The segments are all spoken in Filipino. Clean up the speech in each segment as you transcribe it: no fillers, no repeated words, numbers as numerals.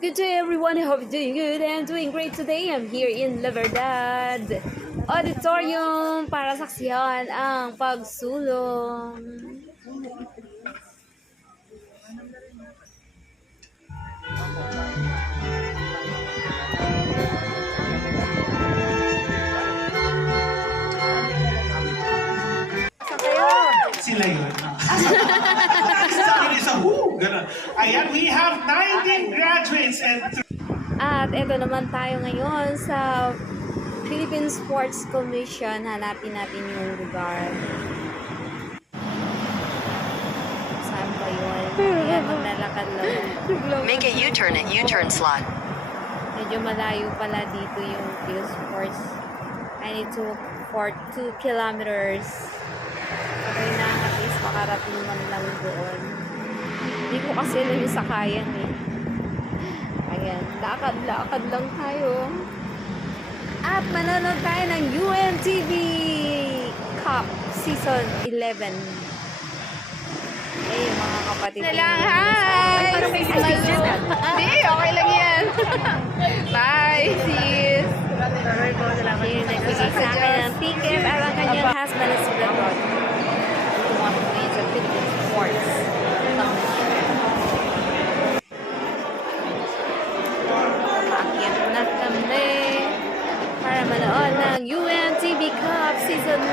Good day everyone, I hope you're doing good and doing great today. I'm here in La Verdad Auditorium para saksihan ang pagsulong. Sila yun. Sa akin isa, gano'n. Ayan, we have 19 graduates and At eto naman tayo ngayon sa Philippine Sports Commission. Hanapin natin yung lugar. Saan ba yun? Ayan, maglalakad lang. Make a U-turn at U-turn slot. Medyo malayo pala dito yung Phil Sports. I need to for 2 kilometers. Okay na, at least makarating man lang doon. Hindi ko kasi alam yung sakayan eh. Ayan, lakad-lakad lang tayo. At manonood tayo ng UNTV Cup Season 11. Eh, mga kapatid. Hi! Parang may sasakyan. Hindi, okay lang yan. Bye, sis! Yung nagbigay sa akin ng ticket at ang kanyang husband na si Rod. Tumakbo sa Philippine Sports. Paakyat na kami para manood ng UNTV Cup Season 11.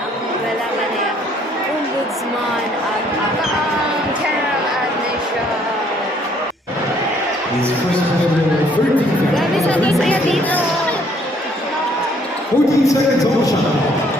Ang lalaman na yung Ombudsman at ang General Admission. His first number 13. Grabe sa saya dito. 14 seconds on the shot.